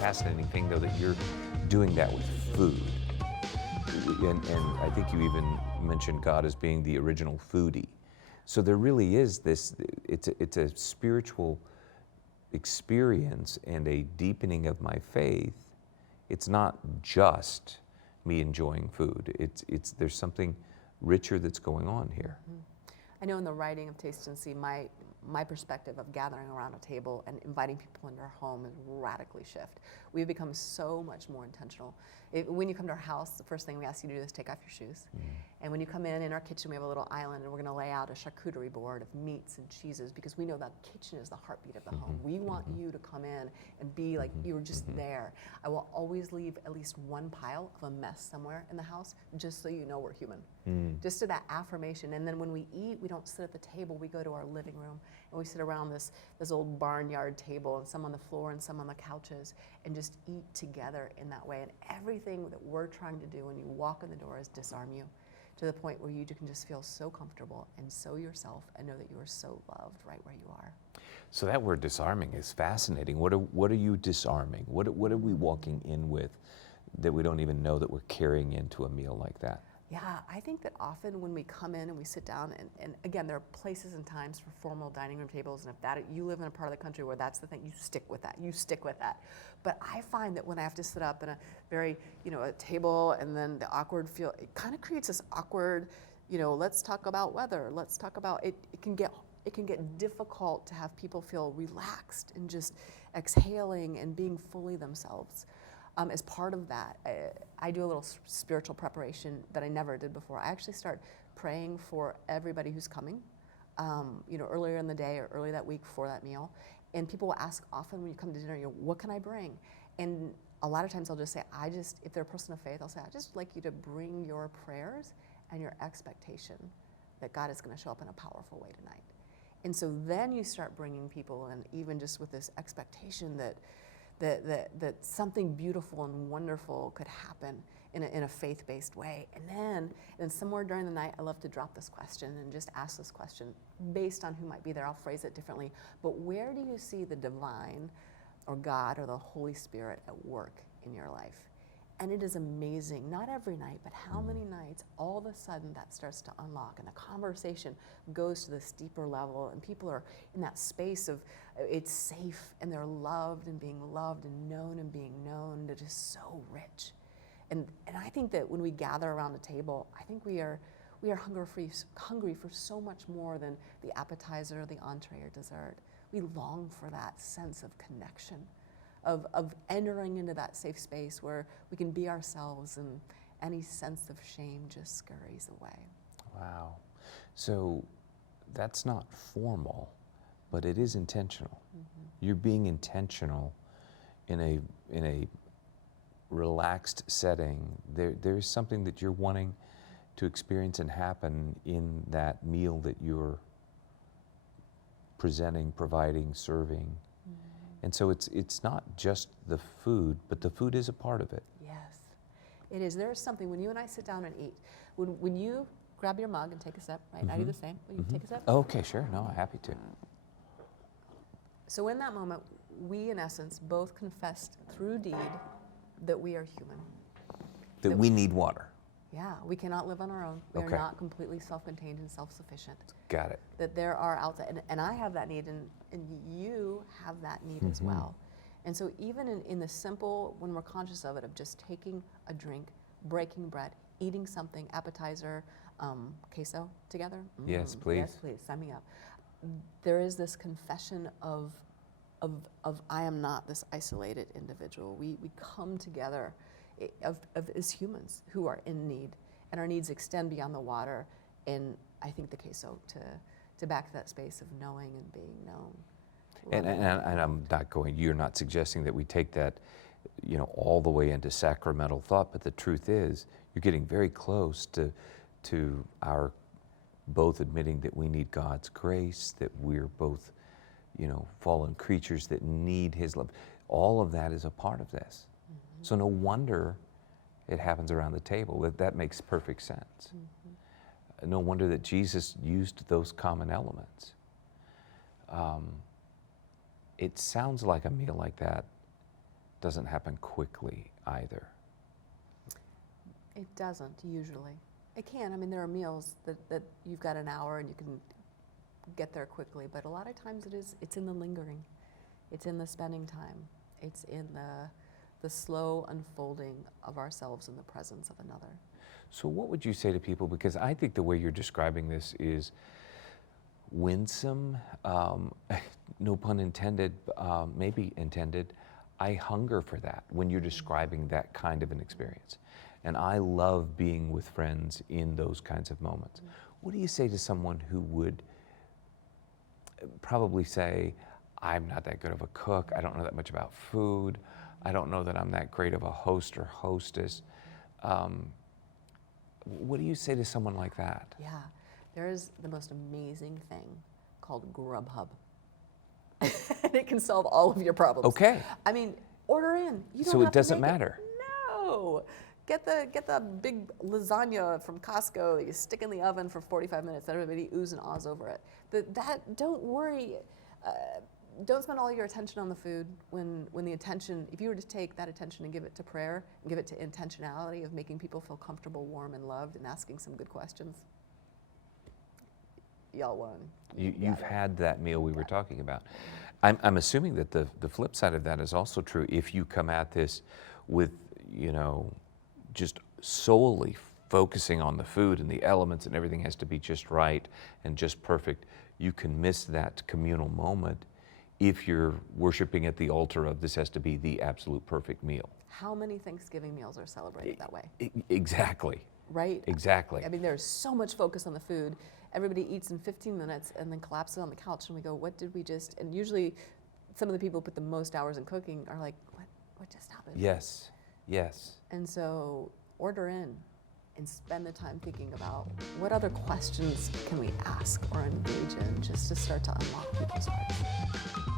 fascinating thing, though, that you're doing that with food. And I think you even mentioned God as being the original foodie. So there really is this, it's a spiritual experience and a deepening of my faith. It's not just me enjoying food. There's something richer that's going on here. I know in the writing of Taste and See, my perspective of gathering around a table and inviting people into our home is radically shift. We've become so much more intentional. When you come to our house, the first thing we ask you to do is take off your shoes. And when you come in our kitchen, we have a little island, and we're going to lay out a charcuterie board of meats and cheeses, because we know that kitchen is the heartbeat of the home. We want you to come in and be like you were just there. I will always leave at least one pile of a mess somewhere in the house, just so you know we're human. Just to that affirmation. And then when we eat, we don't sit at the table. We go to our living room, and we sit around this old barnyard table, and some on the floor and some on the couches, and just eat together in that way. And everything that we're trying to do when you walk in the door is disarm you, to the point where you can just feel so comfortable and so yourself, and know that you are so loved right where you are. So that word disarming is fascinating. What are you disarming? What are we walking in with that we don't even know that we're carrying into a meal like that? Yeah, I think that often when we come in and we sit down, and again, there are places and times for formal dining room tables, and if you live in a part of the country where that's the thing, you stick with that. But I find that when I have to sit up in a very, a table, and then the awkward feel, it kind of creates this awkward, let's talk about weather, let's talk about, it can get difficult to have people feel relaxed and just exhaling and being fully themselves. As part of that, I do a little spiritual preparation that I never did before. I actually start praying for everybody who's coming, earlier in the day or early that week before that meal. And people will ask often when you come to dinner, what can I bring? And a lot of times I'll just say, if they're a person of faith, I'll say, I'd just like you to bring your prayers and your expectation that God is going to show up in a powerful way tonight. And so then you start bringing people in, even just with this expectation that something beautiful and wonderful could happen in a faith-based way. And then somewhere during the night, I love to drop this question and just ask this question based on who might be there. I'll phrase it differently. But where do you see the divine or God or the Holy Spirit at work in your life? And it is amazing, not every night, but how many nights all of a sudden that starts to unlock, and the conversation goes to this deeper level, and people are in that space of it's safe, and they're loved and being loved and being known. That is so rich. And I think that when we gather around a table, I think we are hungry for so much more than the appetizer, the entree, or dessert. We long for that sense of connection, of entering into that safe space where we can be ourselves, and any sense of shame just scurries away. Wow. So that's not formal, but it is intentional. You're being intentional in a relaxed setting. There's something that you're wanting to experience and happen in that meal that you're presenting, providing, serving. And so it's not just the food, but the food is a part of it. Yes, it is. There is something, when you and I sit down and eat, when you grab your mug and take a sip, right? I do the same. Will you take a sip? Okay, sure. No, I'm happy to. So in that moment, we in essence both confessed through deed that we are human. That we need water. Yeah, we cannot live on our own. We Okay. are not completely self-contained and self-sufficient. Got it. That there are outside, and I have that need, and you have that need as well. And so even in the simple, when we're conscious of it, of just taking a drink, breaking bread, eating something, appetizer, queso together. Yes, please. Yes, please, sign me up. There is this confession of I am not this isolated individual. We come together as humans who are in need, and our needs extend beyond the water, and I think the queso to back to that space of knowing and being known. And I'm not you're not suggesting that we take that, all the way into sacramental thought, but the truth is, you're getting very close to our both admitting that we need God's grace, that we're both, fallen creatures that need His love. All of that is a part of this. So no wonder it happens around the table. That makes perfect sense. No wonder that Jesus used those common elements. It sounds like a meal like that doesn't happen quickly either. It doesn't usually. It can. I mean, there are meals that you've got an hour and you can get there quickly, but a lot of times it's in the lingering. It's in the spending time. It's in the slow unfolding of ourselves in the presence of another. So what would you say to people, because I think the way you're describing this is winsome, no pun intended, maybe intended. I hunger for that when you're describing that kind of an experience. And I love being with friends in those kinds of moments. What do you say to someone who would probably say, I'm not that good of a cook, I don't know that much about food, I don't know that I'm that great of a host or hostess. What do you say to someone like that? Yeah, there is the most amazing thing called Grubhub. And it can solve all of your problems. Okay. I mean, order in. You don't So have it to doesn't make matter. No. Get the big lasagna from Costco that you stick in the oven for 45 minutes. Everybody oohs and ahs over it. Don't worry. Don't spend all your attention on the food when the attention, if you were to take that attention and give it to prayer, and give it to intentionality of making people feel comfortable, warm, and loved, and asking some good questions, y'all won. You've had that meal we were talking about. I'm assuming that the flip side of that is also true. If you come at this with, just solely focusing on the food and the elements and everything has to be just right and just perfect, you can miss that communal moment if you're worshiping at the altar of this has to be the absolute perfect meal. How many Thanksgiving meals are celebrated that way? Exactly. Right? Exactly. I mean, there's so much focus on the food. Everybody eats in 15 minutes and then collapses on the couch and we go, what did we just, and usually some of the people who put the most hours in cooking are like, what just happened? Yes, yes. And so order in and spend the time thinking about what other questions can we ask or engage in just to start to unlock people's hearts.